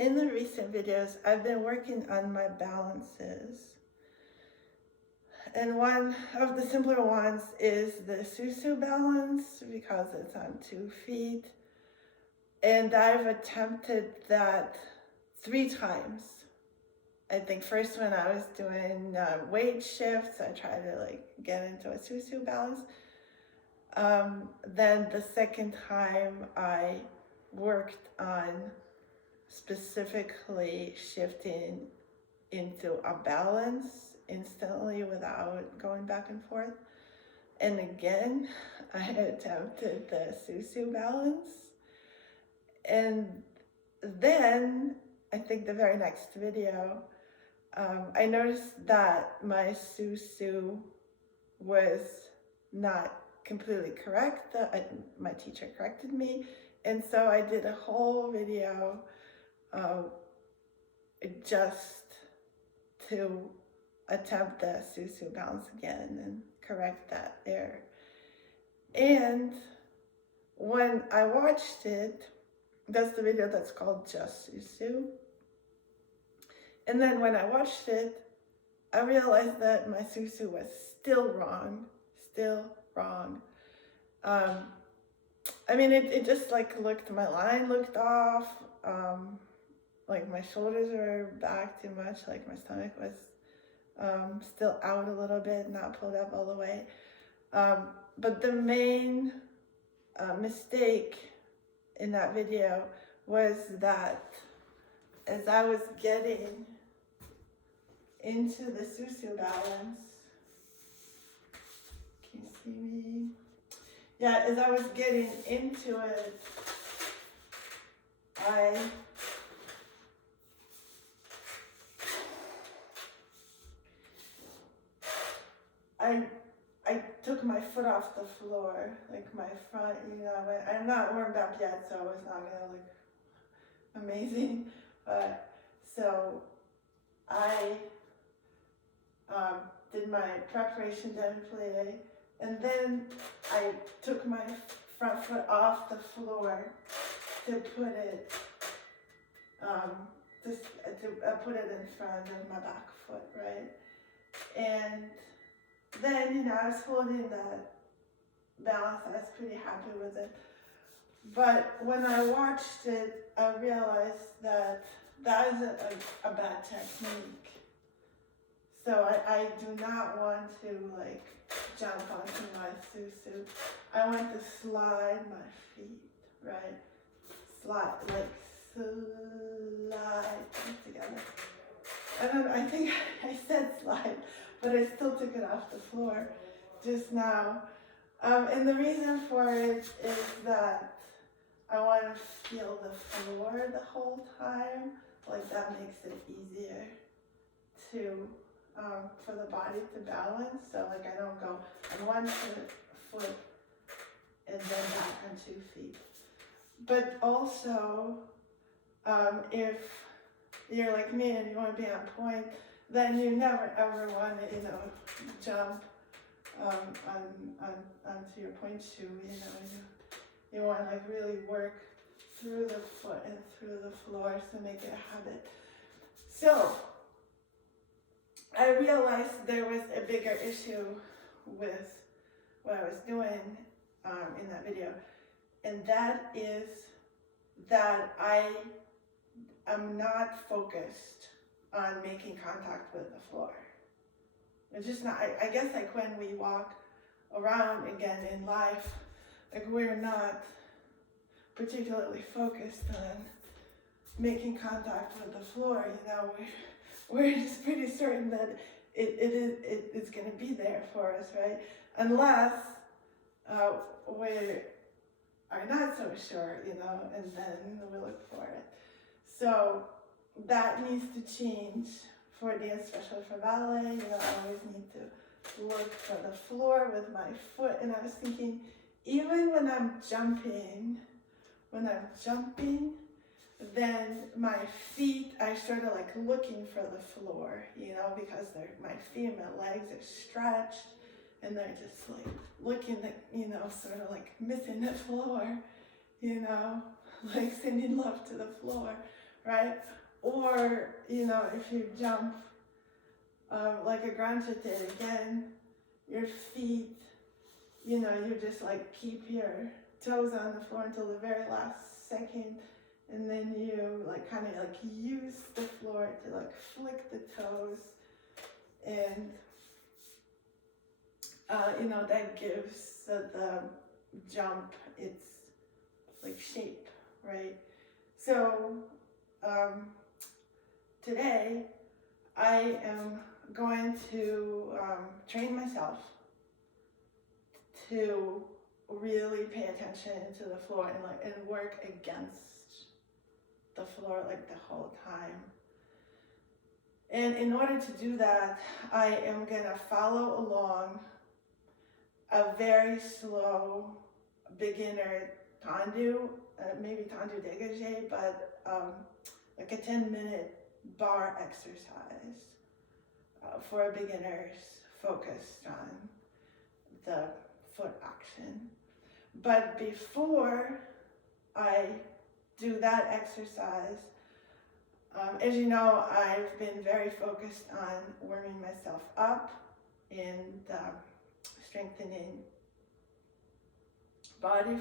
In the recent videos, I've been working on my balances. And one of the simpler ones is the sous-sus balance because it's on 2 feet. And I've attempted that 3 times. I think first when I was doing weight shifts, I tried to get into a sous-sus balance. Then the second time I worked on specifically shifting into a balance instantly without going back and forth. And again, I attempted the sous-sus balance. And then, I think the very next video, I noticed that my sous-sus was not completely correct. My teacher corrected me. And so I did a whole video just to attempt the sous-sus balance again and correct that error. And when I watched it, that's the video that's called Just Sous-sus. And then when I watched it, I realized that my sous-sus was still wrong. I mean, it just looked, my line looked off. My shoulders were back too much. My stomach was still out a little bit, not pulled up all the way. But the main mistake in that video was that as I was getting into the sous-sus balance, can you see me? Yeah, as I was getting into it, I took my foot off the floor, my front, I'm not warmed up yet, so it's not gonna look amazing, but so I did my preparation down plie, and then I took my front foot off the floor to put it, put it in front of my back foot, right? And then, I was holding that balance. I was pretty happy with it. But when I watched it, I realized that that is a bad technique. So I do not want to jump onto my sous-sus. I want to slide my feet, right? Slide together. I think I said slide, but I still took it off the floor just now. And the reason for it is that I want to feel the floor the whole time. That makes it easier to for the body to balance. So I don't go on one foot and then back on 2 feet. But also, if you're like me and you want to be on point, then you never ever want to, jump onto your point shoe. You want to really work through the foot and through the floor to make it a habit. So I realized there was a bigger issue with what I was doing in that video, and that is that I am not focused on making contact with the floor. It's just not, I guess when we walk around again in life, we're not particularly focused on making contact with the floor, we're just pretty certain that it's going to be there for us, right? Unless we are not so sure, and then we look for it. So that needs to change for dance, especially for ballet. I always need to look for the floor with my foot. And I was thinking, even when I'm jumping, then my feet are sort of looking for the floor, because my feet and my legs are stretched, and they're just looking at, sort of missing the floor, sending love to the floor. right? Or, if you jump like a grandpa did, again, your feet, you just like keep your toes on the floor until the very last second, and then you like kind of like use the floor to like flick the toes, and that gives the jump its like shape, right? So today I am going to train myself to really pay attention to the floor and work against the floor like the whole time. And in order to do that, I am gonna follow along a very slow beginner tendu, maybe tendu dégagé, but like a 10-minute barre exercise for beginners focused on the foot action. But before I do that exercise, as you know, I've been very focused on warming myself up and strengthening the body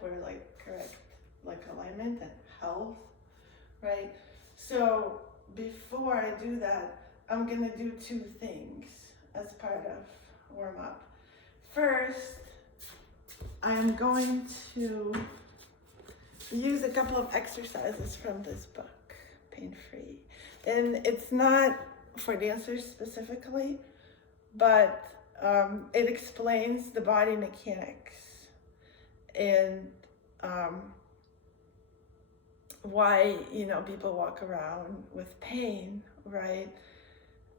for like correct like alignment and health, right? So before I do that, I'm gonna do two things as part of warm up. First, I'm going to use a couple of exercises from this book, Pain Free. And it's not for dancers specifically, but it explains the body mechanics and why people walk around with pain, right?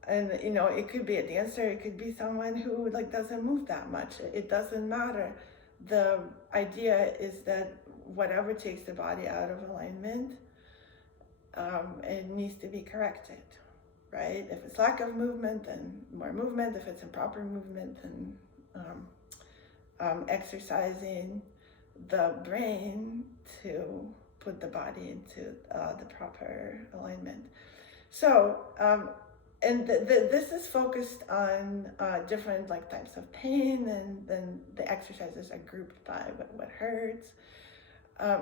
And it could be a dancer, it could be someone who like doesn't move that much. It doesn't matter. The idea is that whatever takes the body out of alignment, it needs to be corrected, right? If it's lack of movement, then more movement. If it's improper movement, then exercising the brain to put the body into the proper alignment. So, and this is focused on different like types of pain, and then the exercises are grouped by what hurts.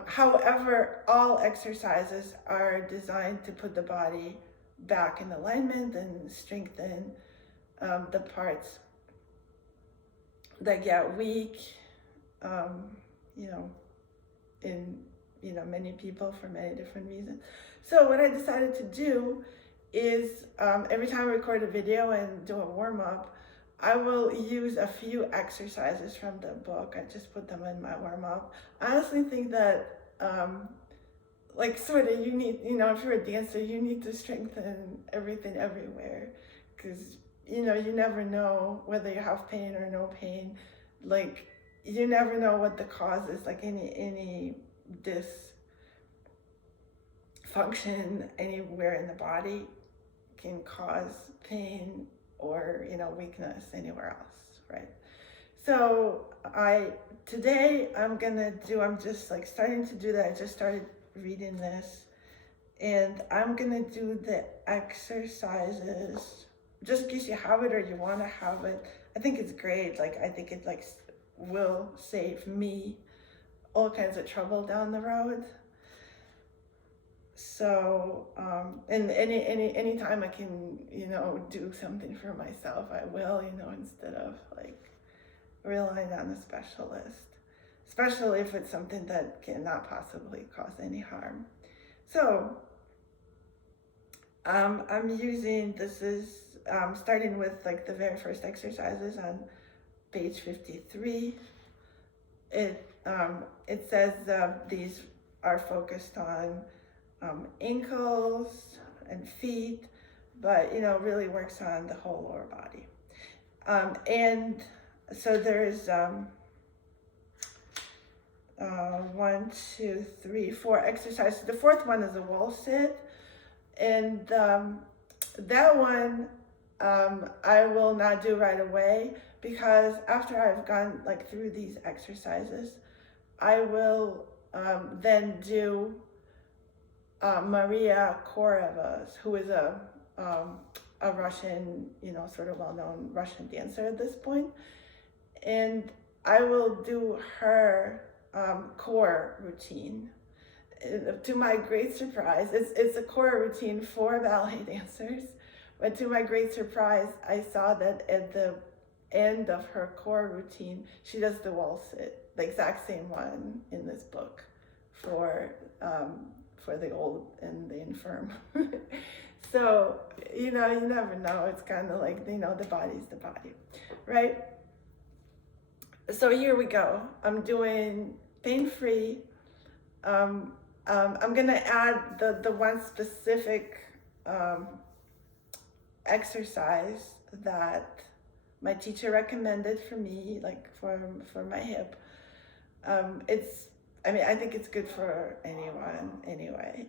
However, all exercises are designed to put the body back in alignment and strengthen the parts that get weak, in many people for many different reasons. So what I decided to do is every time I record a video and do a warm-up, I will use a few exercises from the book. I just put them in my warm-up. I honestly think that you need, if you're a dancer, you need to strengthen everything everywhere, because you never know whether you have pain or no pain. Like, you never know what the cause is. Like any dysfunction anywhere in the body can cause pain or weakness anywhere else, right? So today I'm just like starting to do that. I just started reading this, and I'm gonna do the exercises just in case you have it or you want to have it. I think it's great. Like, I think it will save me all kinds of trouble down the road. So, and any time I can, do something for myself, I will, instead of like relying on a specialist, especially if it's something that cannot possibly cause any harm. So, starting with like the very first exercises on page 53. It says these are focused on ankles and feet, but really works on the whole lower body. And so there's 1, 2, 3, 4 exercises. The fourth one is a wall sit, and that one I will not do right away, because after I've gone through these exercises, I will then do Maria Khoreva, who is a Russian, sort of well-known Russian dancer at this point. And I will do her core routine. To my great surprise, it's a core routine for ballet dancers, but to my great surprise, I saw that at the end of her core routine, she does the wall sit, the exact same one in this book for the old and the infirm. So, you never know. It's kind of like, the body's the body, right? So here we go. I'm doing pain-free. I'm gonna add the one specific exercise that my teacher recommended for me, like for my hip. I think it's good for anyone anyway.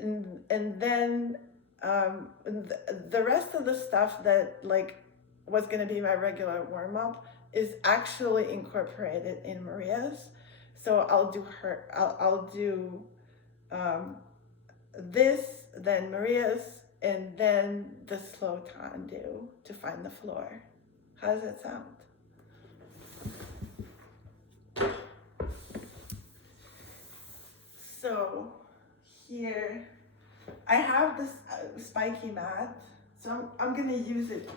And then the rest of the stuff that was gonna be my regular warm-up is actually incorporated in Maria's. So I'll do this, then Maria's, and then the slow tendu to find the floor. How does that sound? So here I have this spiky mat, so I'm gonna use it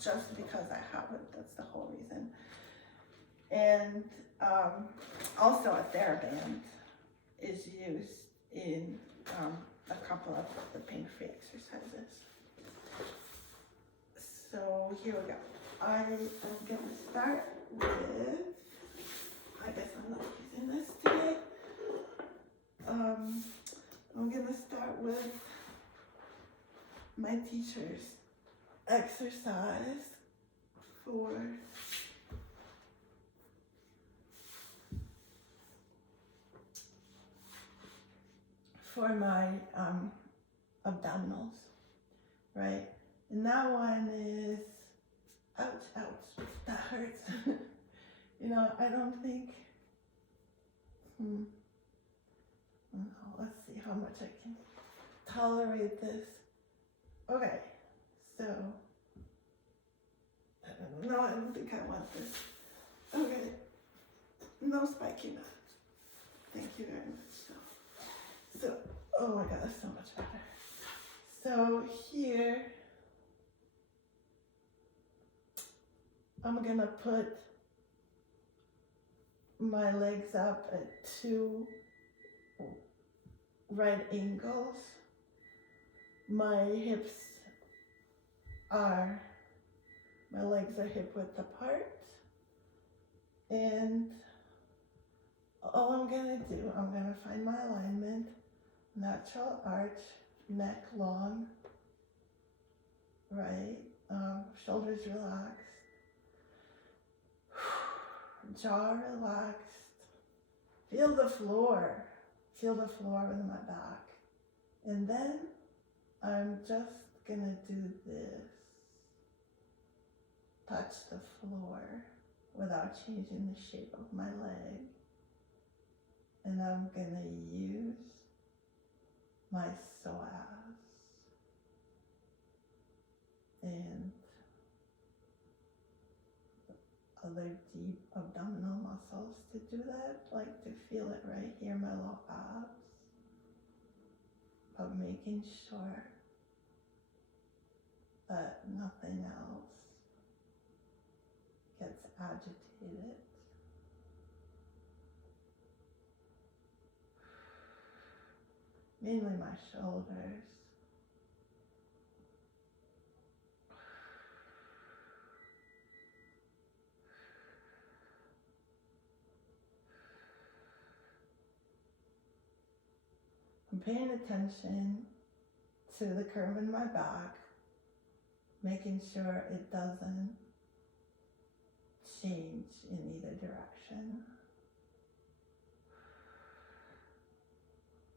just because I have it. That's the whole reason. And also a TheraBand is used in a couple of the pain-free exercises. So here we go. I am going to start with, I guess I'm not using this today. I'm going to start with my teacher's exercise for my abdominals, right? And that one is, ouch, that hurts. I don't think, let's see how much I can tolerate this. Okay, so, I don't think I want this. Okay, no spiky mat. Thank you very much. So, oh my God, that's so much better. So here, I'm gonna put my legs up at 2 right angles. My legs are hip width apart. And all I'm gonna do, I'm gonna find my alignment, natural arch, neck long, right? Shoulders relaxed, jaw relaxed. Feel the floor with my back. And then I'm just gonna do this. Touch the floor without changing the shape of my leg. And I'm gonna use my psoas and other deep abdominal muscles to do that, like to feel it right here, my low abs, but making sure that nothing else gets agitated. Mainly my shoulders. I'm paying attention to the curve in my back, making sure it doesn't change in either direction.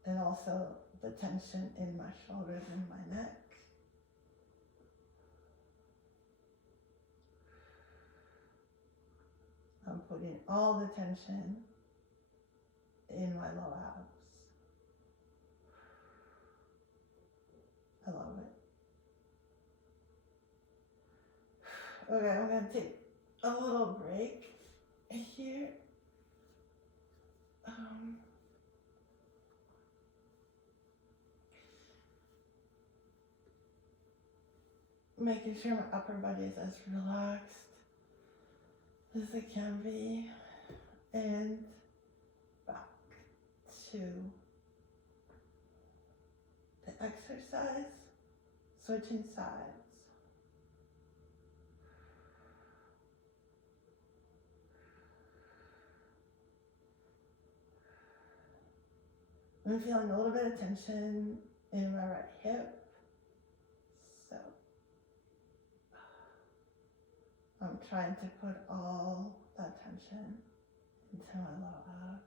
And also the tension in my shoulders and my neck. I'm putting all the tension in my low abs. Okay, I'm gonna take a little break here. Making sure my upper body is as relaxed as it can be, and back to the exercise, switching sides. I'm feeling a little bit of tension in my right hip, so I'm trying to put all that tension into my low abs.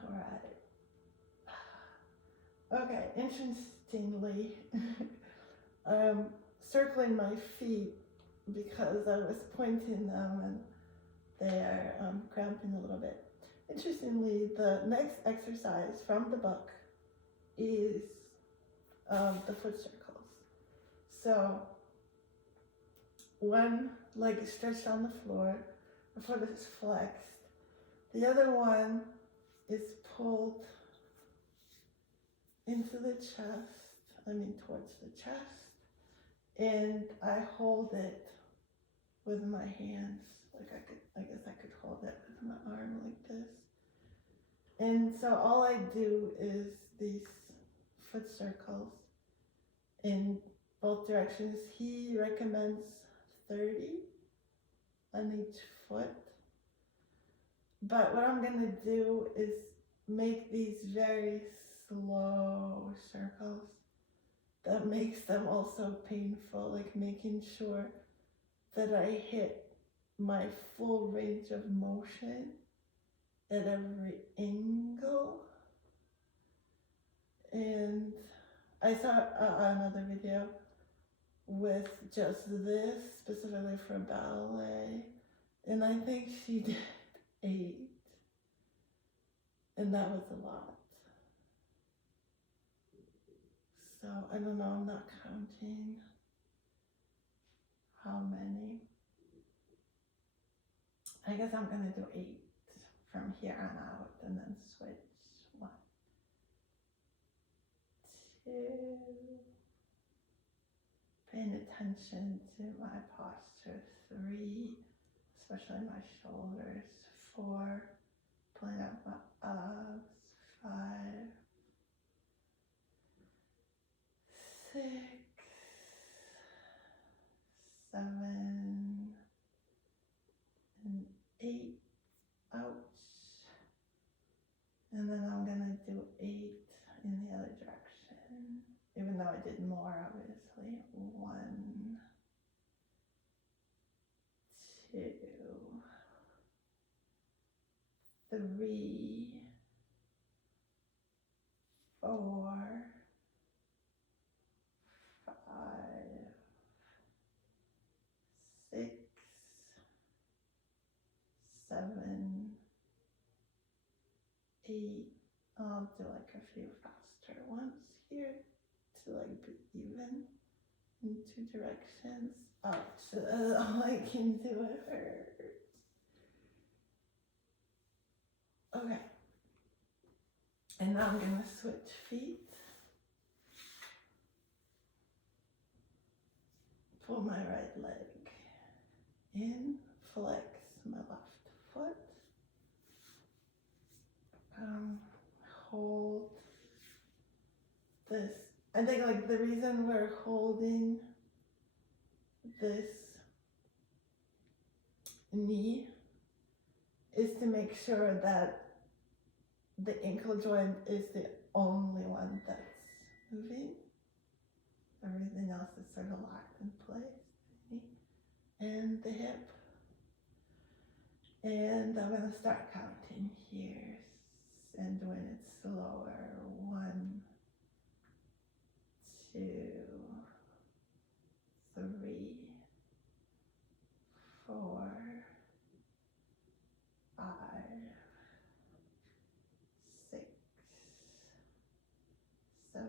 All right. Okay, interestingly, circling my feet because I was pointing them and they are cramping a little bit. Interestingly, the next exercise from the book is the foot circles. So one leg is stretched on the floor, the foot is flexed. The other one is pulled into the chest, towards the chest, and I hold it with my hands. I guess I could hold it with my arm like this. And so all I do is these foot circles in both directions. He recommends 30 on each foot. But what I'm gonna do is make these very slow circles that makes them also painful, like making sure that I hit my full range of motion at every angle. And I saw another video with just this, specifically for ballet, and I think she did 8, and that was a lot. So I don't know, I'm not counting how many. I guess I'm gonna do 8 from here on out and then switch. 1, 2. Paying attention to my posture. 3, especially my shoulders. 4, pulling up my abs. 5, 6, 7, and 8. Ouch. And then I'm gonna do 8 in the other direction, even though I did more, obviously. 1, 2, 3, 4, 5, 6, 7, 8. I'll do like a few faster ones here to like be even in 2 directions. Ouch, all I can do, it hurts. Okay, and now I'm gonna switch feet. Pull my right leg in, flex my left foot. Hold this. I think like the reason we're holding this knee is to make sure that the ankle joint is the only one that's moving. Everything else is sort of locked in place. And the hip. And I'm going to start counting here and doing it slower. 1, 2, 3, 4, 5, 6, 7,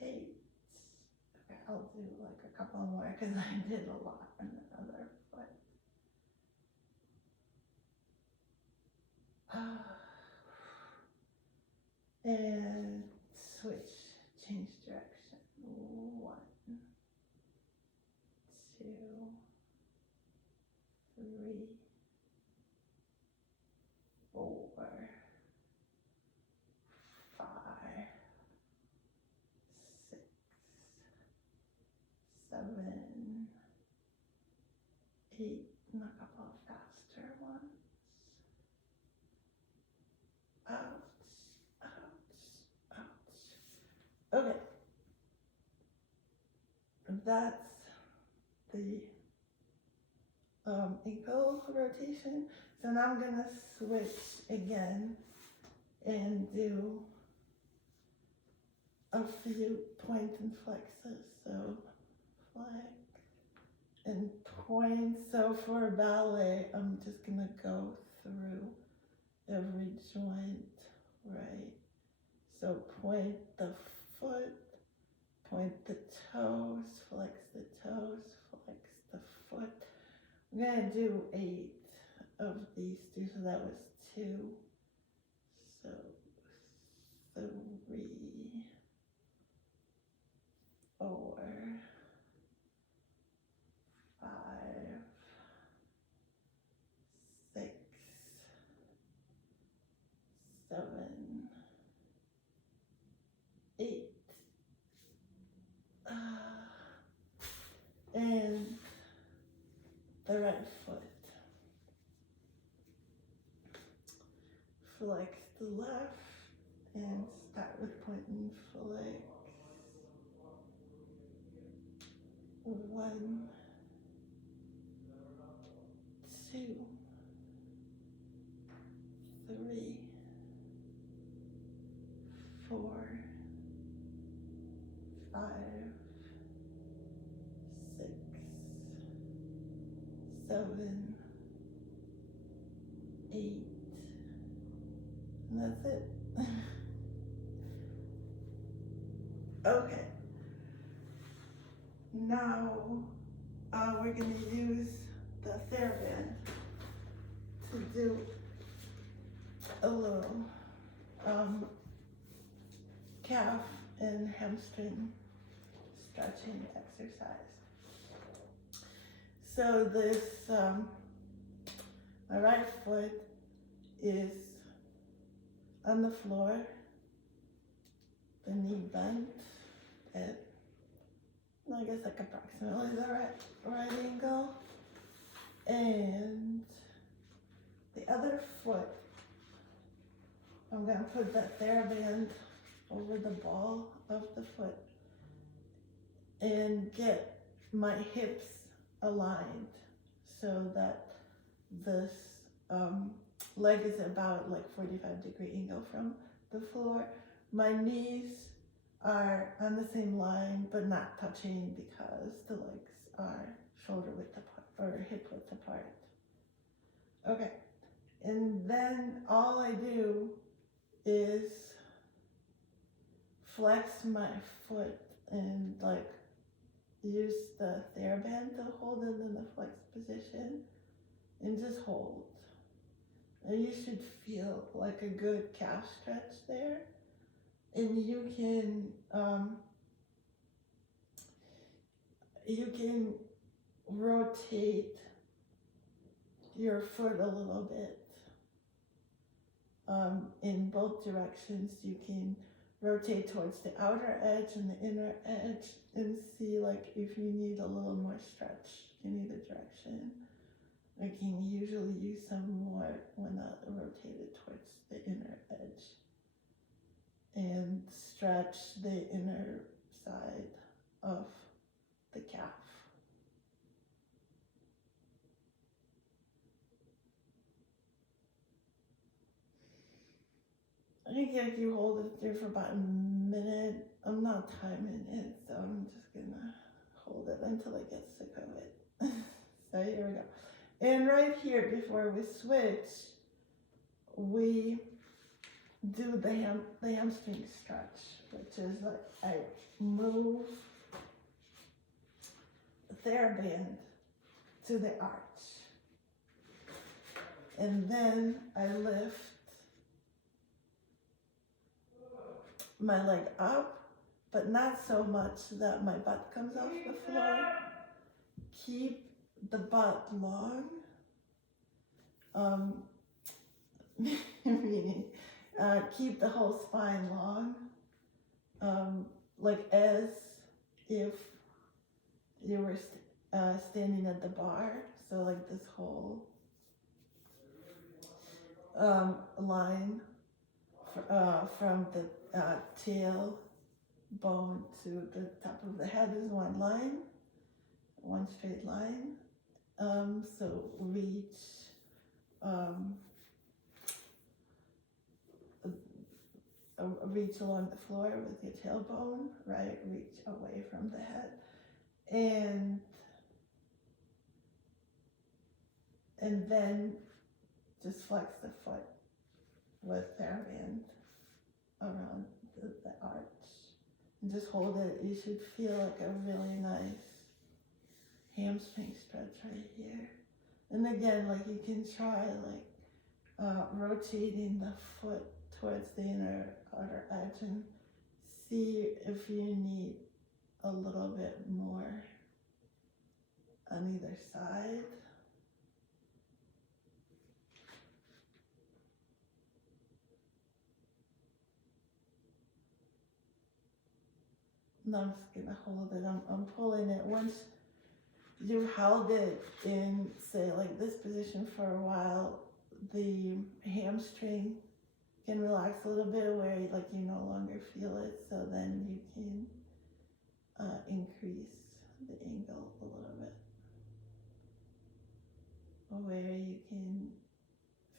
8. Okay, I'll do like a couple more because I did a lot on the other foot. And switch, change direction. 1, 2, 3, 4, 5, 6, 7, 8, and a couple of faster ones. Ouch, ouch, ouch. Okay. That's the ankle rotation. So now I'm gonna switch again and do a few point and flexes. So flex and point. So for ballet, I'm just gonna go through every joint, right? So point the foot, point the toes, flex the toes, flex the foot. I'm gonna do 8 of these 2, so that was 2. So 3, 4, 5, 6, 7, 8. And the right foot. Flex the left and start with point and flex. 1, 2, 3, 4, 5, 6, 7, 8, and that's it. Okay. Now we're going to use the TheraBand to do a little calf and hamstring stretching exercise. So this, my right foot is on the floor, the knee bent at, I guess like approximately the right angle. And the other foot, I'm gonna put that TheraBand over the ball of the foot and get my hips aligned so that this leg is about like 45-degree angle from the floor. My knees are on the same line but not touching because the legs are shoulder width apart or hip width apart. Okay, and then all I do is flex my foot and like use the TheraBand to hold it in the flex position and just hold. And you should feel like a good calf stretch there. And you can rotate your foot a little bit in both directions. You can rotate towards the outer edge and the inner edge and see like if you need a little more stretch in either direction. I can usually use some more when I rotate it towards the inner edge and stretch the inner side of the calf. I think if you hold it there for about a minute, I'm not timing it, so I'm just gonna hold it until I get sick of it. So here we go. And right here, before we switch, we do the hamstring stretch, which is like I move the TheraBand to the arch, and then I lift my leg up, but not so much that my butt comes off the floor. Keep the butt long, meaning keep the whole spine long, like as if you were standing at the bar. So like this whole line from the tail bone to the top of the head is one line, one straight line. So reach along the floor with your tailbone, right? Reach away from the head, and then just flex the foot with TheraBand around the arch, and just hold it. You should feel like a really nice hamstring stretch right here. And again, like you can try like rotating the foot towards the outer edge and see if you need a little bit more on either side. Now I'm just gonna hold it. I'm pulling it. Once you held it in, say, like this position for a while, the hamstring can relax a little bit where like you no longer feel it. So then you can increase the angle a little bit, where you can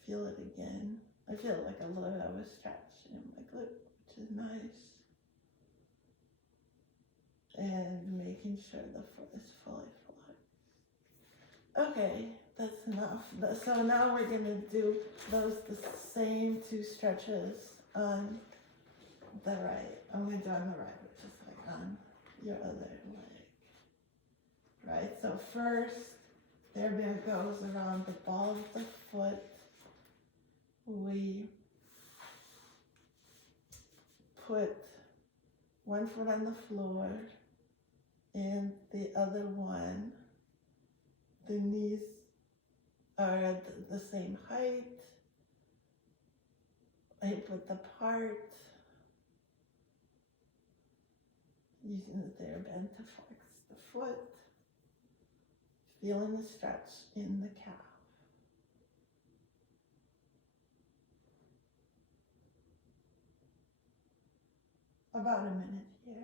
feel it again. I feel like a little bit of a stretch in my glute, which is nice. And making sure the foot is fully flat. Okay, that's enough. So now we're gonna do the same two stretches on the right. I'm gonna do on the right, which is like on your other leg. Right, so first, TheraBand goes around the ball of the foot. We put one foot on the floor and the other one, the knees are at the same height, hip width apart, using the TheraBand to flex the foot, feeling the stretch in the calf. About a minute here.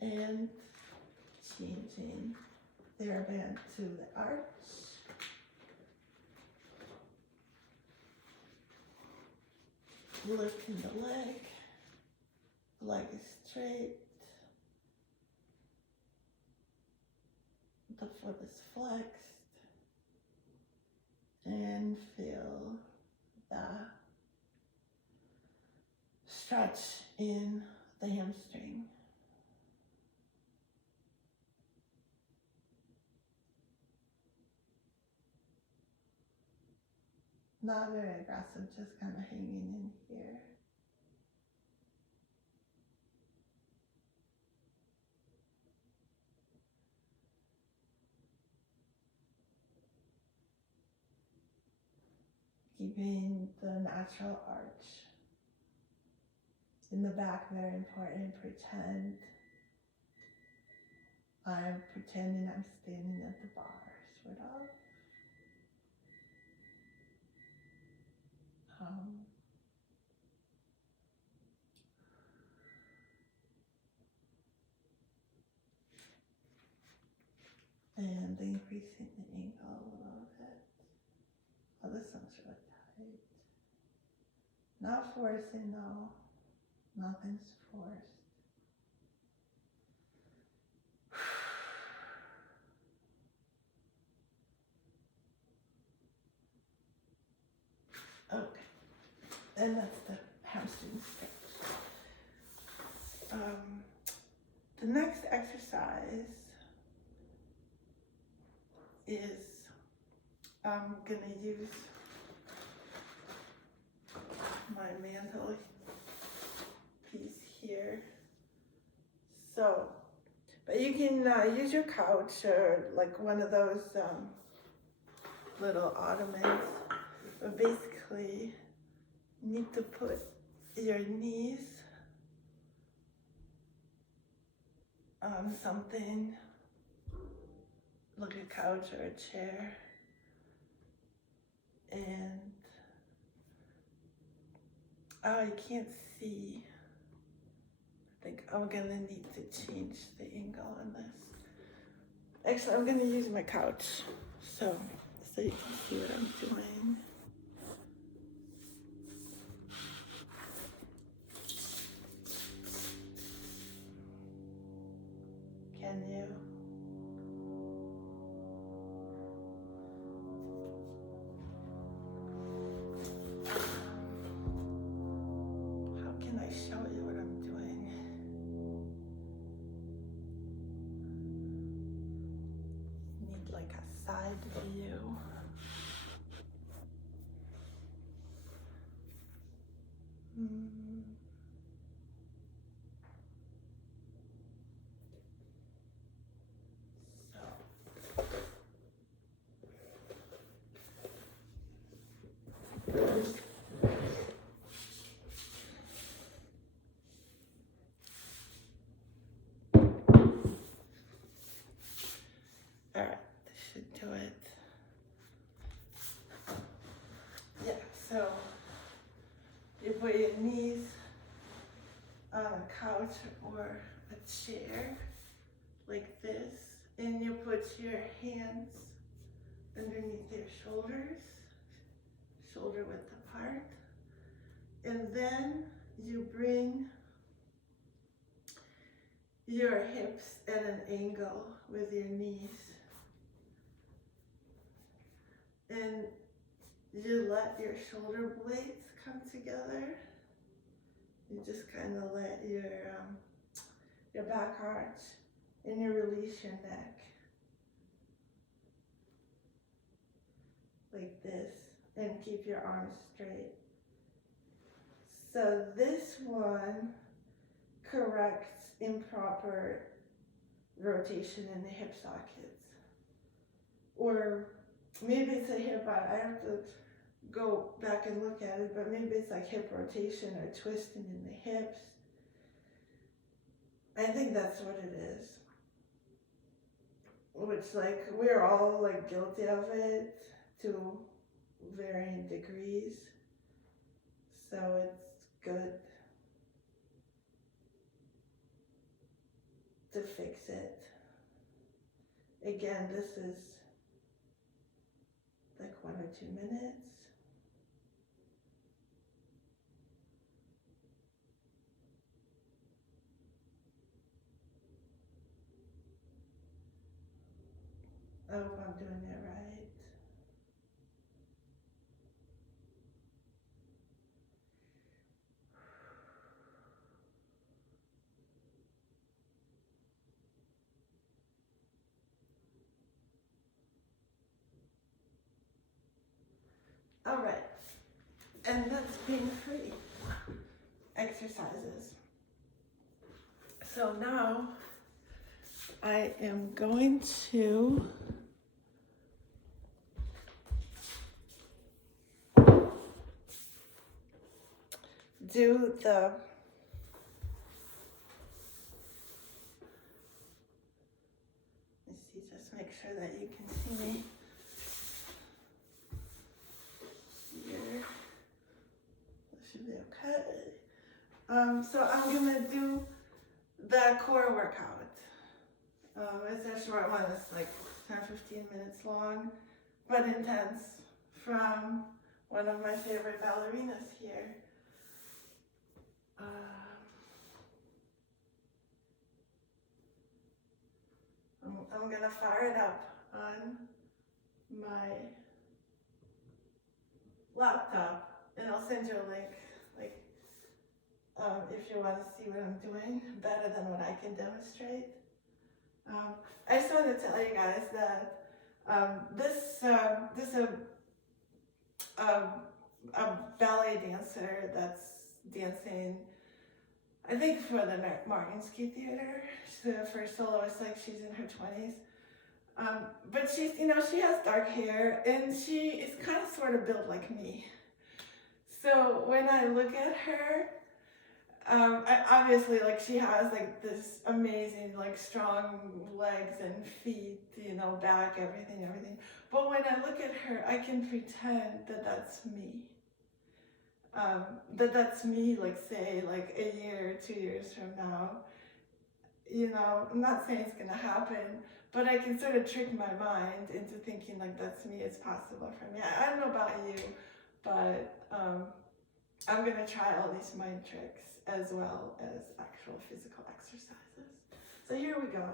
And changing TheraBand to the arch. Lifting the leg is straight, the foot is flexed, and feel the stretch in the hamstring. Not very aggressive, just kind of hanging in here. keeping the natural arch. In the back, very important, I'm pretending I'm standing at the bar, sort of. And increasing the angle a little bit. Oh, this one's really tight. Not forcing, no. Nothing's forced. Okay. And that's the hamstring stretch. The next exercise is I'm gonna use my mantle piece here. So, but you can use your couch or like one of those little ottomans. But basically, you need to put your knees on something, like a couch or a chair, and I can't see. I think I'm gonna need to change the angle on this. Actually, I'm gonna use my couch so you can see what I'm doing. Can you? How can I show you what I'm doing? Need like a side view. Alright, this should do it. Yeah, so you put your knees on a couch or a chair like this, and you put your hands underneath your shoulders, shoulder width apart, and then you bring your hips at an angle with your knees, and you let your shoulder blades come together. You just kind of let your back arch, and you release your neck like this, and keep your arms straight. So this one corrects improper rotation in the hip sockets. Or maybe it's a hip, I have to go back and look at it, but maybe it's like hip rotation or twisting in the hips. I think that's what it is. Which, like, we're all like guilty of it to varying degrees. So it's good to fix it. Again, this is like 1 or 2 minutes. I hope I'm doing it right. All right, and that's pain-free exercises. So now I am going to do the let's see, just make sure that you can see me here. That should be okay. So I'm gonna do the core workout. It's a short one, it's like 10-15 minutes long, but intense, from one of my favorite ballerinas here. I'm gonna fire it up on my laptop, and I'll send you a link, like, if you want to see what I'm doing better than what I can demonstrate. I just want to tell you guys that this a ballet dancer that's dancing, I think for the Mariinsky Theater. She's the first soloist, like she's in her 20s. But she's, she has dark hair, and she is kind of sort of built like me. So when I look at her, I obviously, like, she has like this amazing, like, strong legs and feet, back, everything. But when I look at her, I can pretend that that's me. That's me, like, say, like a year, 2 years from now. I'm not saying it's gonna happen, but I can sort of trick my mind into thinking like that's me, it's possible for me. I don't know about you, but I'm gonna try all these mind tricks as well as actual physical exercises. So here we go.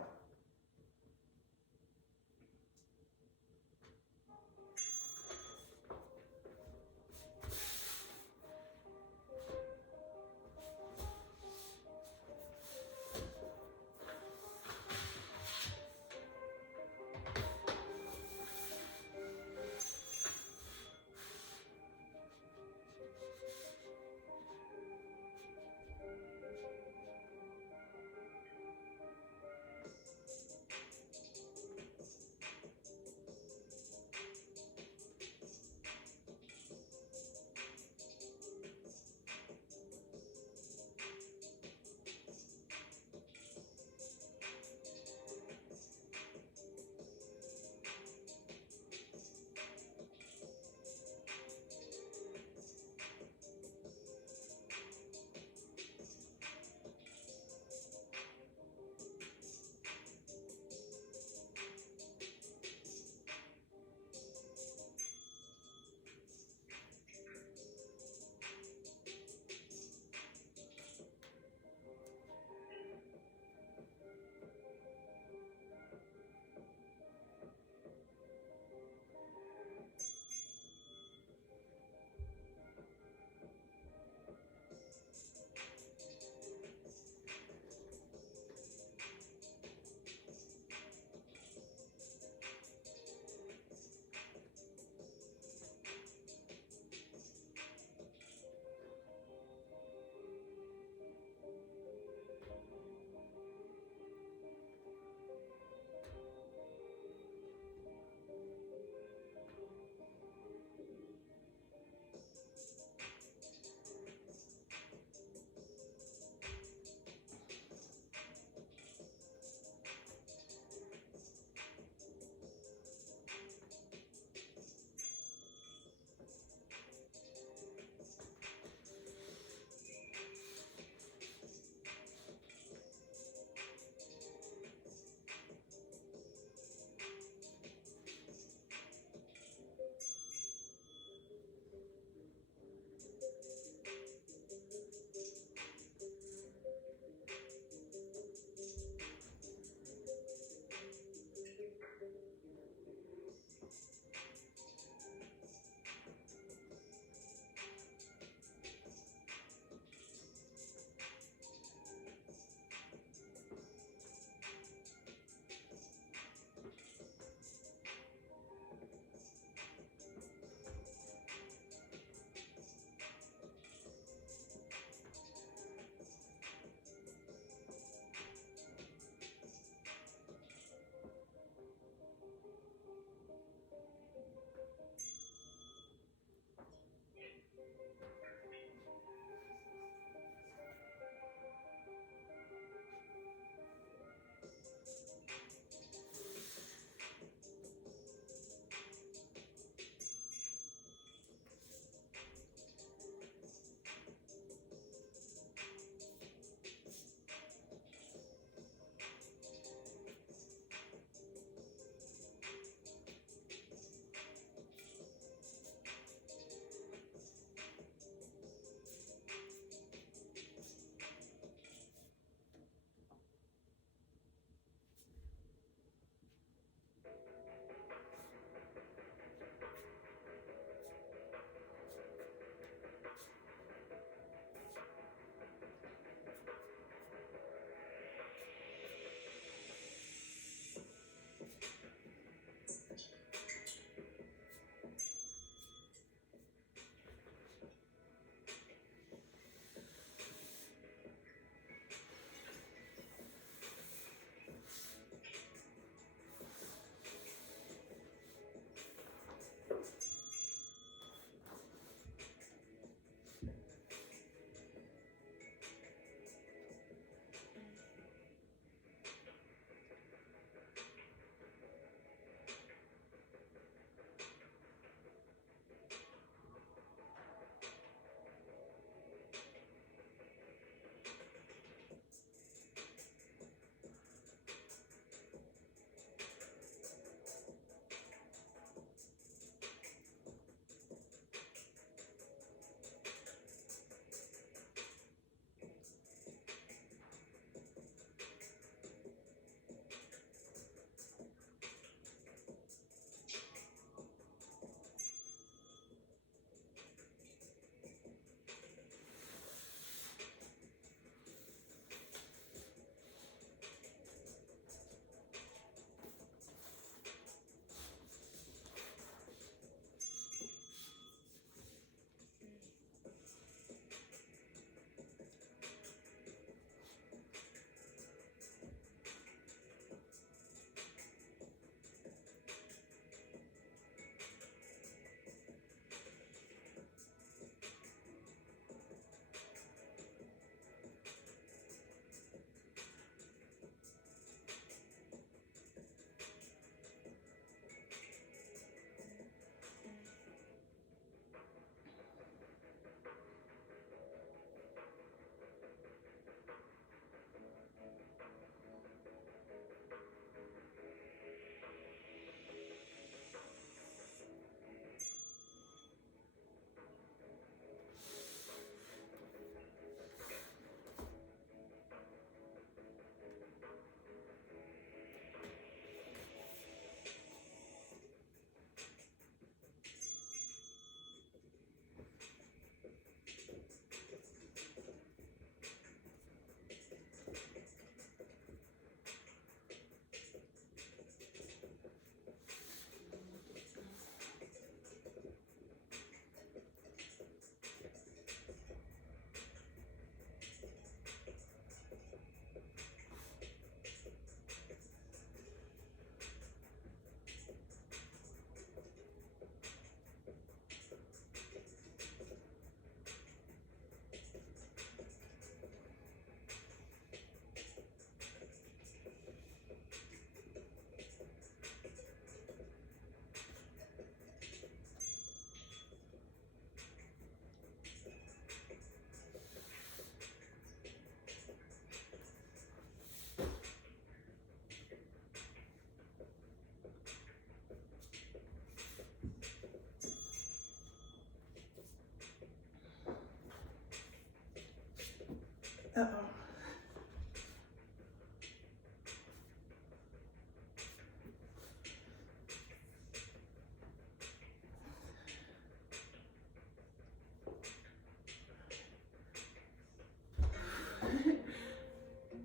Uh-oh.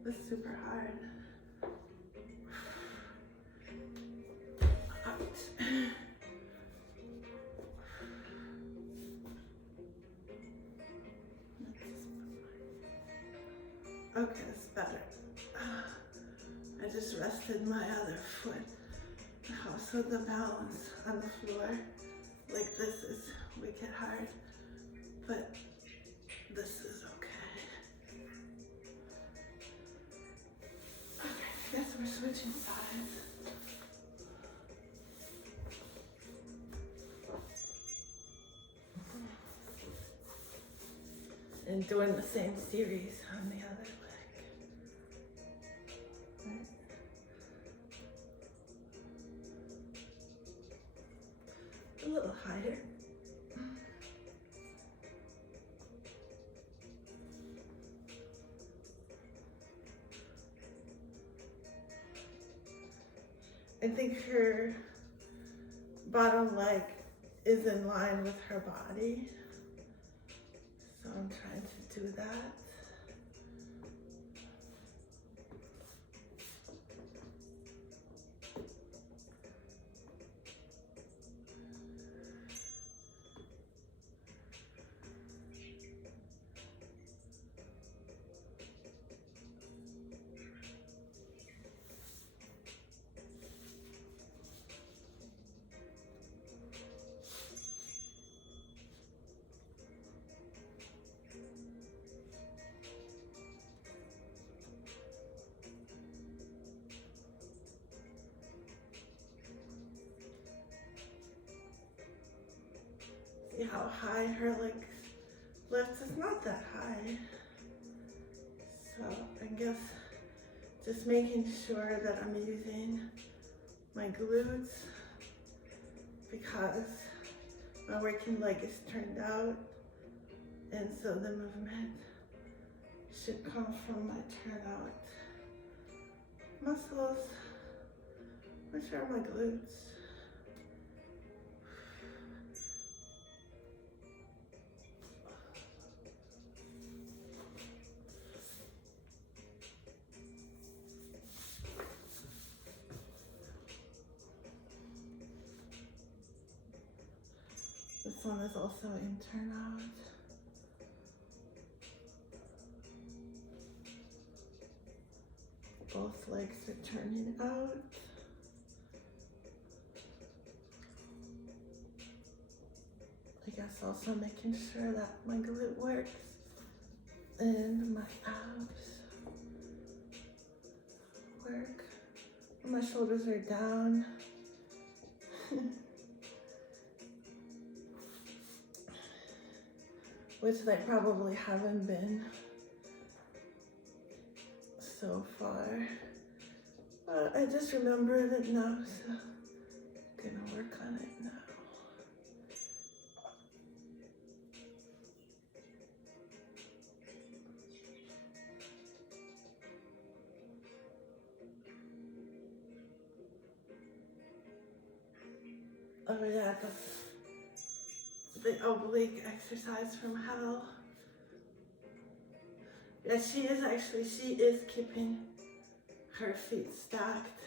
It's super hard. Okay, it's better. I just rested my other foot. Also the balance on the floor, like this is wicked hard, but this is okay. Okay, I guess we're switching sides. And doing the same series on the other leg. Right. A little higher. I think her bottom leg is in line with her body. So I'm trying to do that. See how high her leg lifts? It's not that high. So I guess just making sure that I'm using my glutes because my working leg is turned out, and so the movement should come from my turnout muscles, which are my glutes. This one is also in turnout. Both legs are turning out. I guess also making sure that my glute works and my abs work. My shoulders are down. Which they probably haven't been so far. But I just remembered it now, so I'm gonna work on it now. Oh yeah, the oblique exercise from hell. Yeah, she is keeping her feet stacked.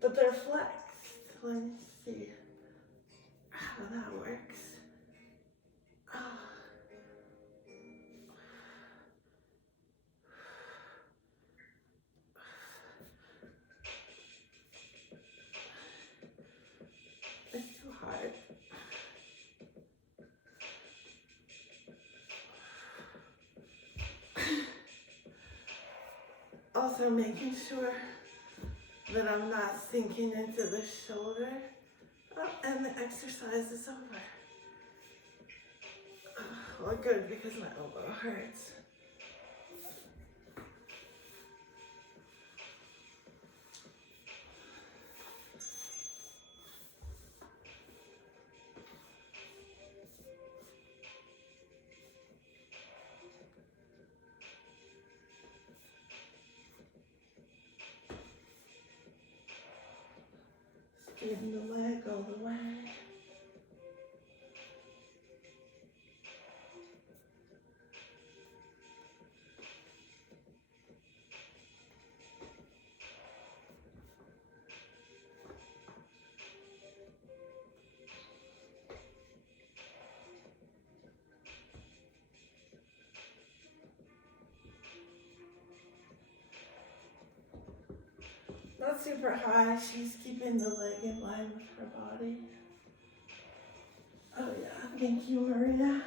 But they're flexed. Let me see how that works. It's too hard. Also making sure that I'm not sinking into the shoulder. Oh, and the exercise is over. Well, good, because my elbow hurts. getting the leg all the way. Not super high, she's keeping the leg in line with her body. Oh yeah, thank you, Maria.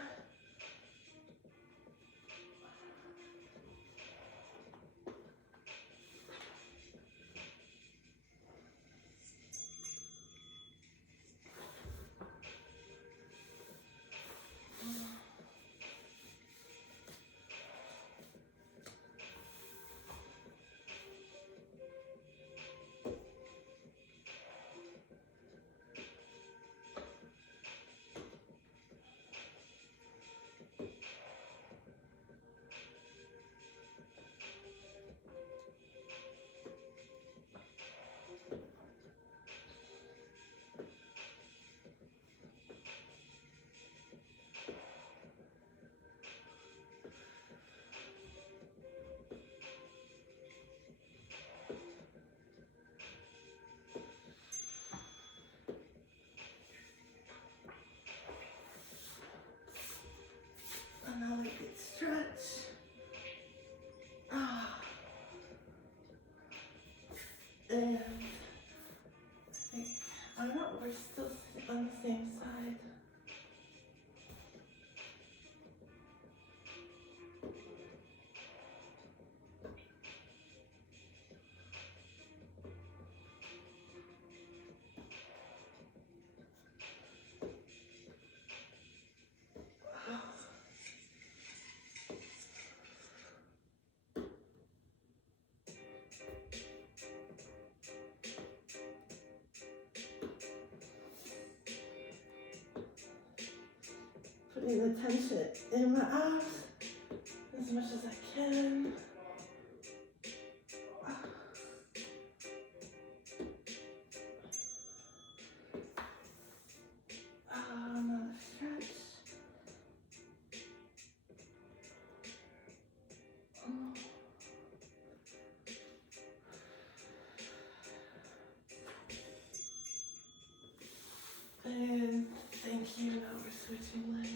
Another good stretch. And I don't know, we're still on the same side. Putting the tension in my abs as much as I can. Another stretch. And thank you, now we're switching legs.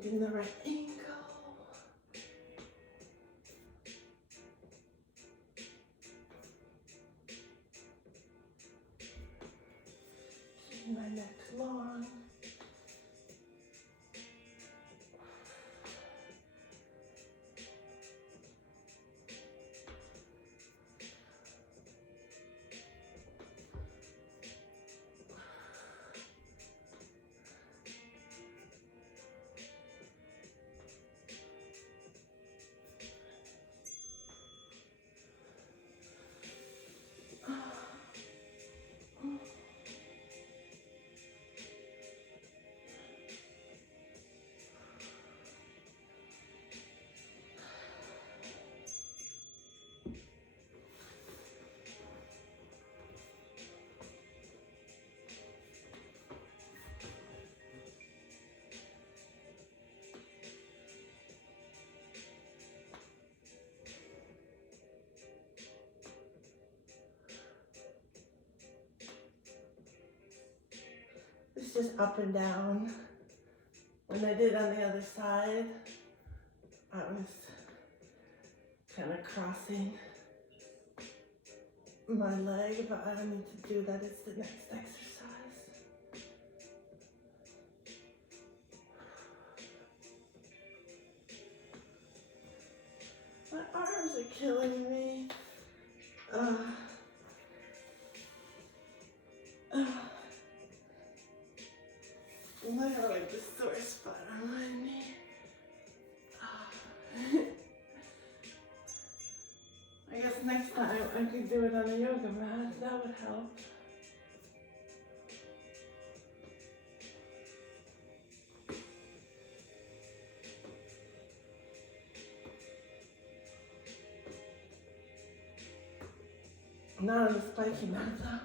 In the right ankle. Keeping my neck long. It's just up and down. When I did on the other side, I was kind of crossing my leg, but I don't need to do that. It's the next exercise. My arms are killing me. Literally the sore spot on my knee. I guess next time I could do it on a yoga mat. That would help. Not on the spiky mat though.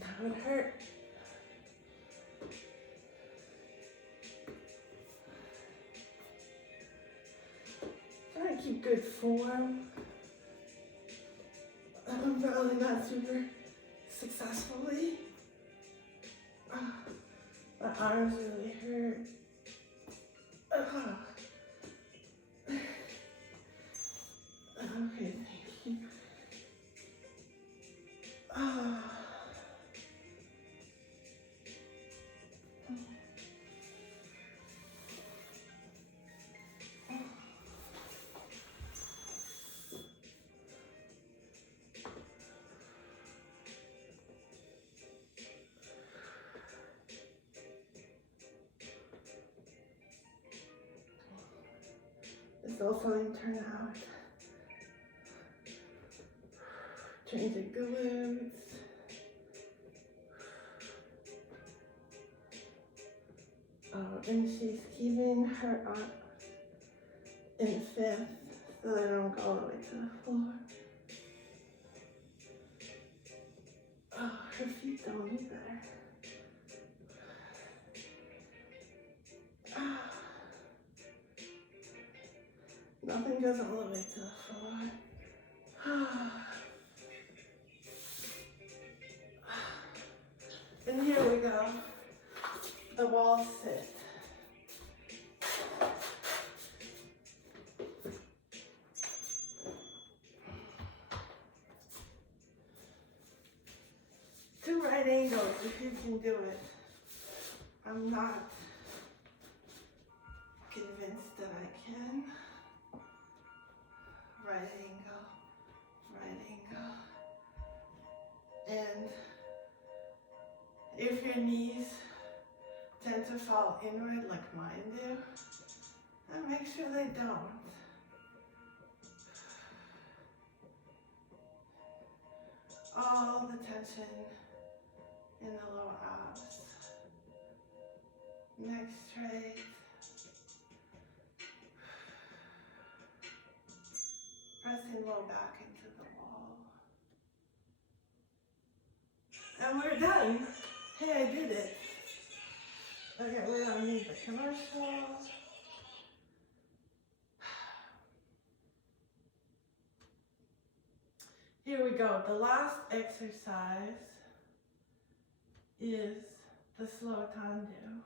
That would hurt. Try to keep good form. I'm probably not super successfully. My arms really hurt. Okay, thank you. It's also in turnout. Change the glutes. And she's keeping her up in fifth so they don't go all the way to the floor. Oh, her feet don't either. Nothing goes all the way to the floor. And here we go. The wall sit. Two right angles if you can do it. I'm not convinced that I can. Right angle. And if your knees tend to fall inward like mine do, then make sure they don't. All the tension in the lower abs. Neck straight. Pressing low back into the wall. And we're done. Hey, I did it. Okay, we don't need the commercial. Here we go. The last exercise is the slow tendu.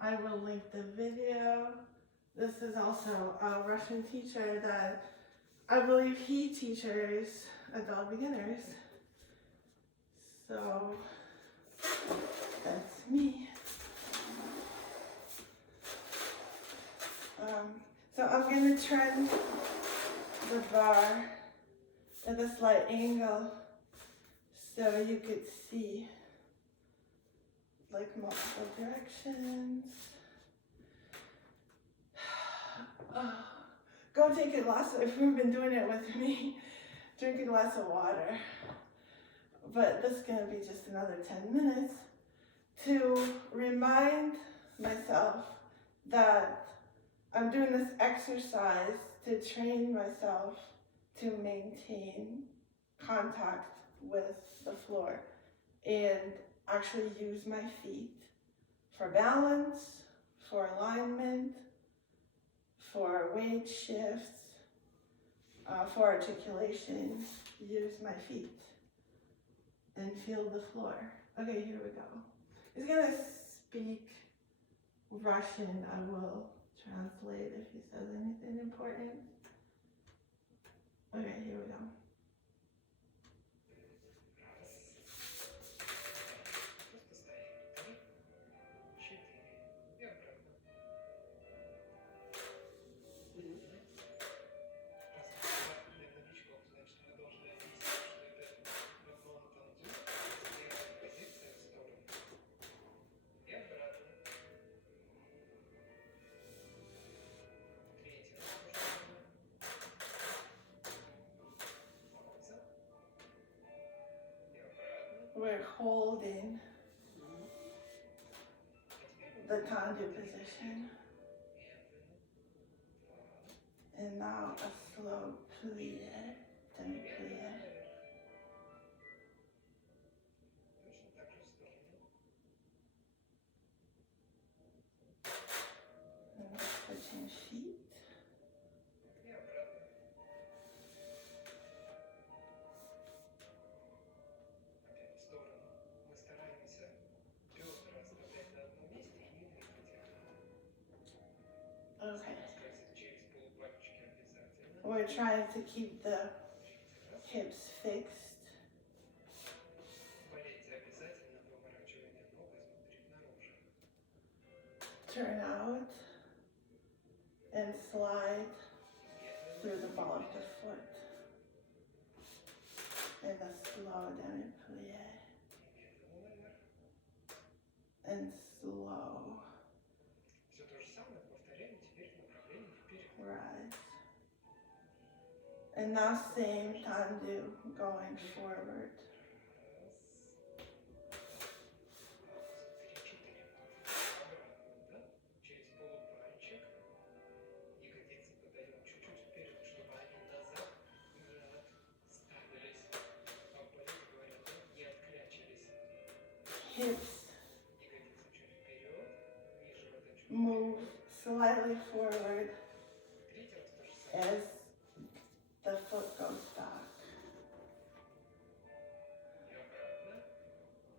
I will link the video. This is also a Russian teacher that I believe he teaches adult beginners. So that's me. So I'm going to turn the bar at a slight angle so you could see like multiple directions. Go take a glass, if you've been doing it with me, drink a glass of water. But this is going to be just another 10 minutes to remind myself that I'm doing this exercise to train myself to maintain contact with the floor and actually use my feet for balance, for alignment, for weight shifts, for articulation. Use my feet and feel the floor. Okay, here we go. He's gonna speak Russian. I will translate if he says anything important. Okay, here we go. We're holding the tendu position. And now a slow plié, demi-plié. And we're switching feet. Okay. We're trying to keep the hips fixed. Turn out and slide through the ball of the foot. And a slow demi-plié. And slow. Rise. And now same tendu, going forward. Hips move slightly forward as the foot goes back.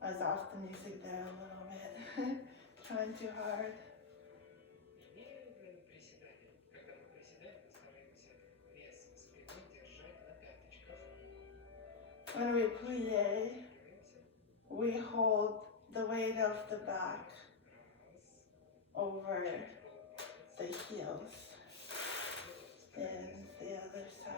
I was off the music there a little bit, trying too hard. When we plie, we hold the weight of the back over the heels and the other side.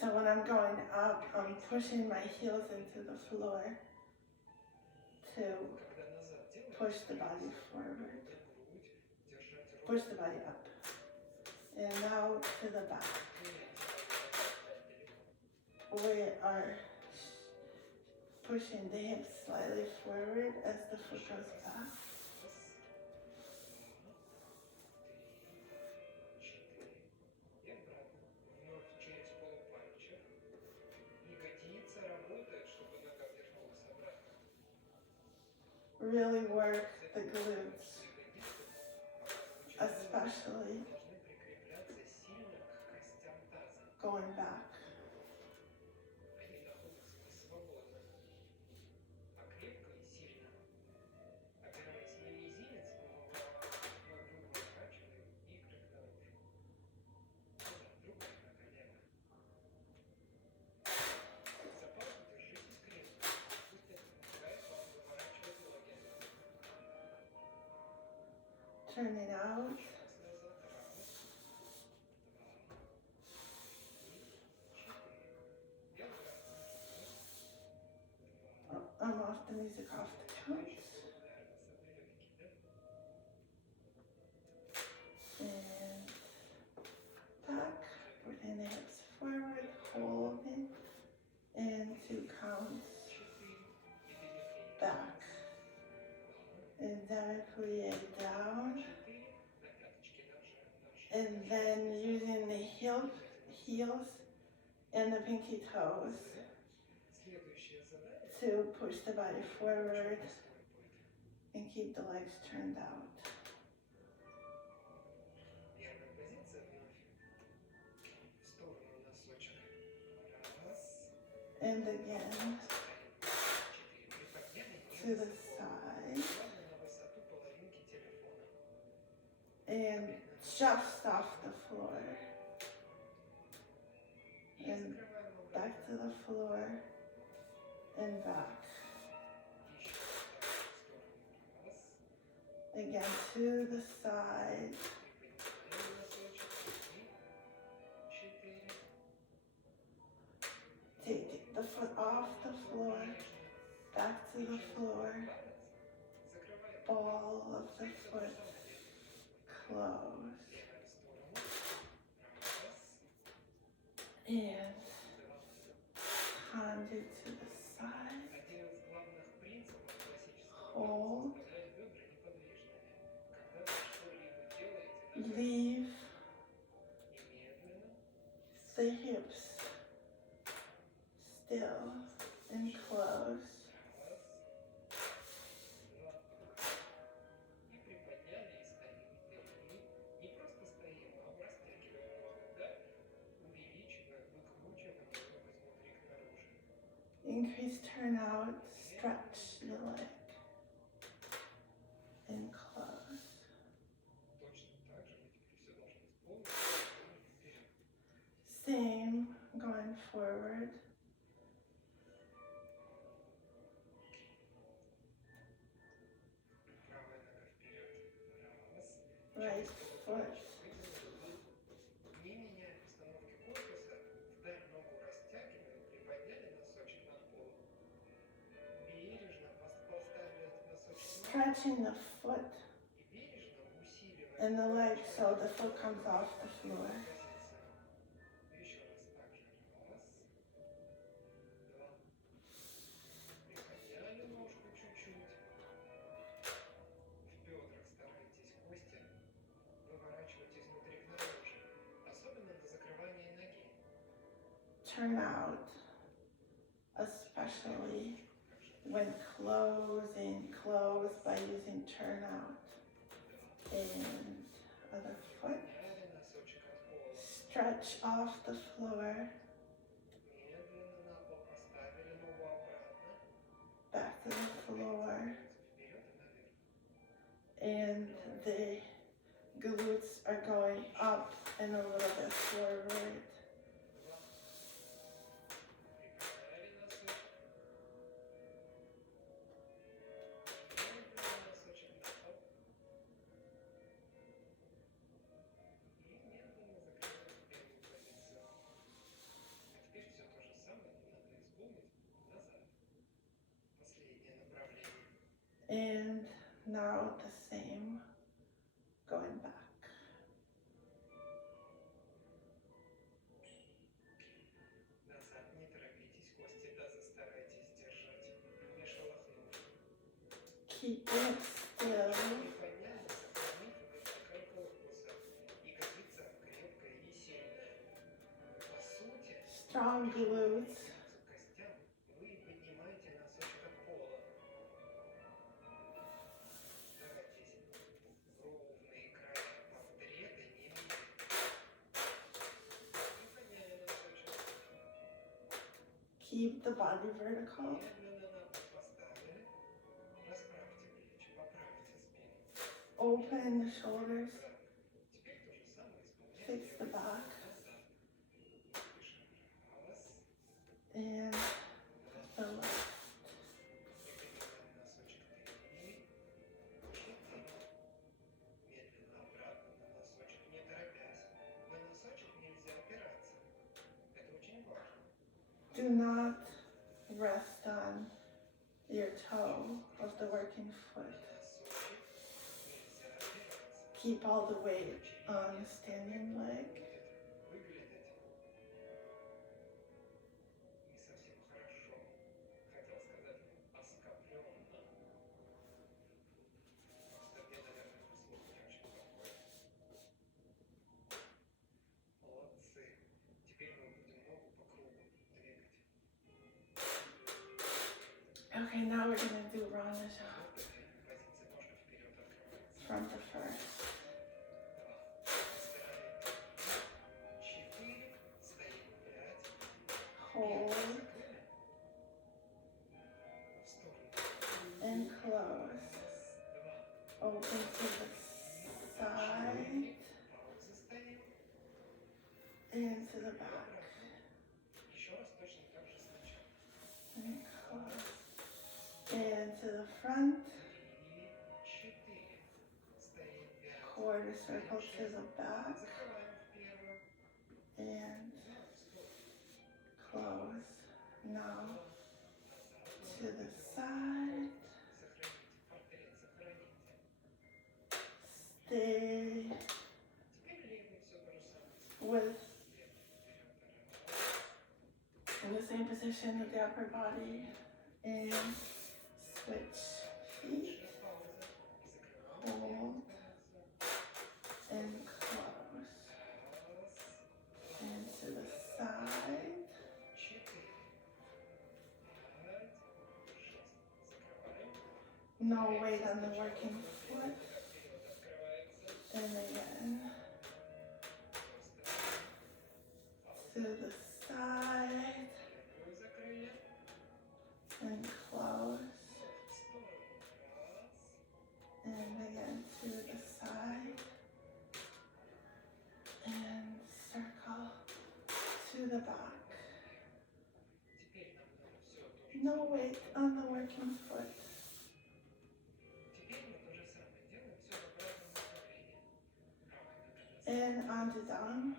So when I'm going up, I'm pushing my heels into the floor to push the body forward. Push the body up. And now to the back. We are pushing the hips slightly forward as the foot goes back. Really work the glutes, especially going back. Turning out. Oh, I'm off the music, off the count. And back, bringing the hips forward, holding, and 2 counts. Back. And then plie down. And then using the heels and the pinky toes to push the body forward and keep the legs turned out. And again, to the side. And just off the floor. And back to the the floor and back. Again, to the side. Take the foot off the floor, back to the floor. Ball of the foot close. And condu to the side. Hold. Leave the hips still and close. Increase turnout, stretch the leg and close. Same, going forward. Right foot. Stretching the foot and the leg so the foot comes off the floor. Turn out, especially when closing, close by using turnout. And other foot. Stretch off the floor. Back to the floor. And the glutes are going up and a little bit forward. And now the same, going back. Keep it still. Strong glutes. Keep the body vertical. Open the shoulders. Fix the back. And the left. Do not rest on your toe of the working foot. Keep all the weight on the standing leg. Okay, now we're going to do rounded up. Front to first. Hold. And close. Open to the side. And to the back. and to the front, quarter circle to the back, and close. Now to the side, stay with in the same position with the upper body, and switch feet, hold, and close, and to the side, no weight on the working foot, and again, to the side, and close, and again to the side, and circle to the back. No weight on the working foot. And on to down.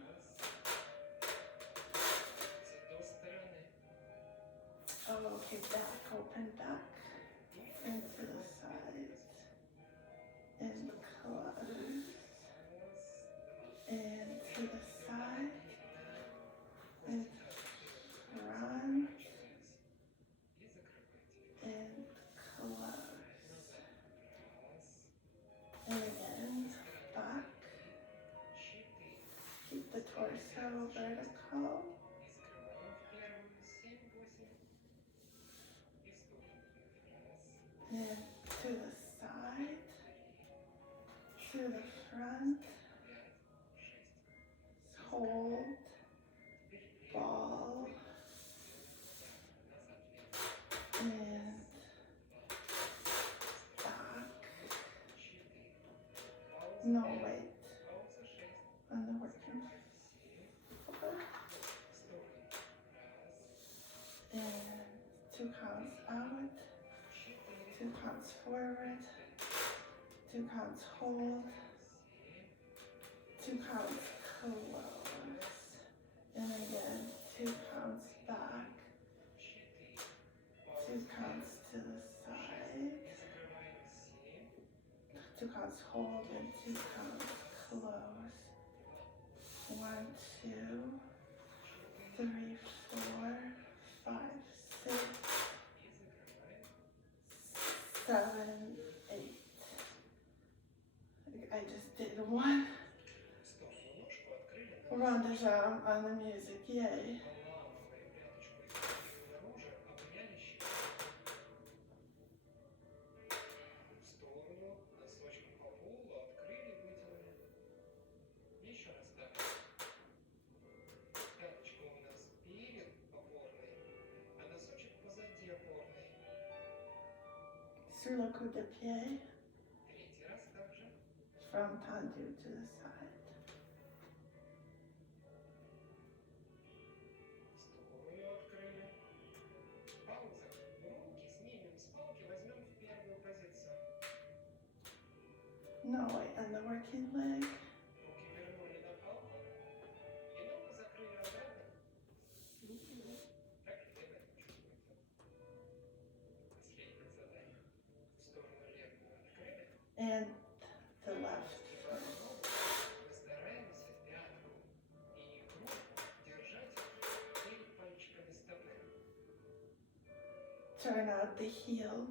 Oh, okay, back, open back, and to the side, and close, and to the side, and front, and close, and again, back, keep the torso vertical, and to the side, to the front, hold, ball, and back, no weight on the working foot, and 2 counts out, 2 counts forward, 2 counts hold, 2 counts close, and again 2 counts back, 2 counts to the side, 2 counts hold, and 2 counts close. 1, 2, 3, 4, 5, 6, 7, 8. I just did 1 round de jambe on the music, yay. Sur le coup de pied, from tendu to the side. No weight on the working leg. And the left foot. Turn out the heel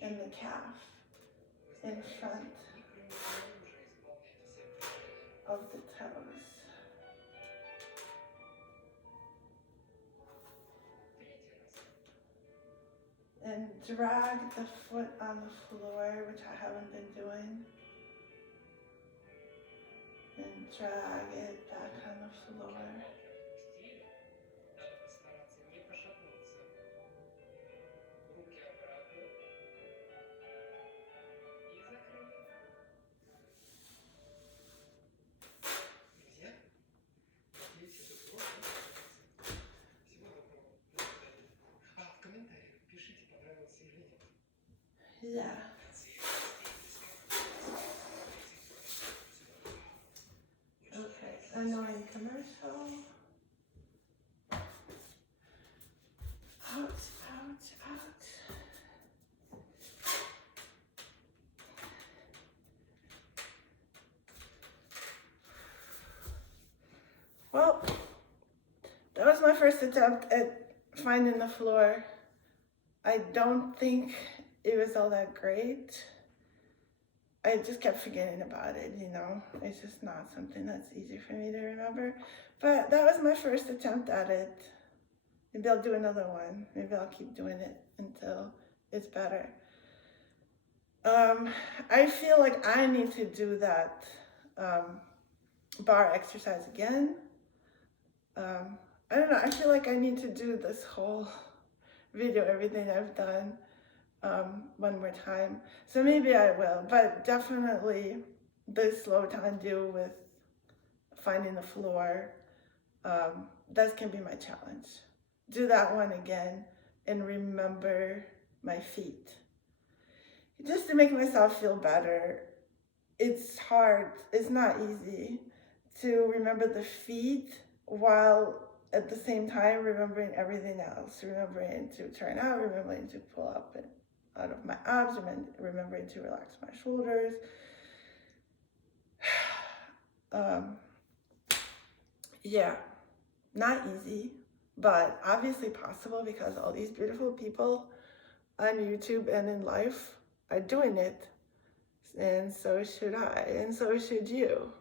and the calf in front of the toes. And drag the foot on the floor, which I haven't been doing. And drag it back on the floor. Yeah. Okay, annoying commercial. Ouch, ouch, ouch. Well, that was my first attempt at finding the floor. I don't think it was all that great. I just kept forgetting about it, you know. It's just not something that's easy for me to remember. But that was my first attempt at it. Maybe I'll do another one. Maybe I'll keep doing it until it's better. I feel like I need to do that bar exercise again. I don't know, I feel like I need to do this whole video, everything I've done, one more time. So maybe I will, but definitely the slow tendu with finding the floor, that can be my challenge. Do that one again and remember my feet. Just to make myself feel better. It's hard, it's not easy to remember the feet while at the same time remembering everything else, remembering to turn out, remembering to pull up and out of my abs, remembering to relax my shoulders. Yeah, not easy, but obviously possible because all these beautiful people on YouTube and in life are doing it, and so should I, and so should you.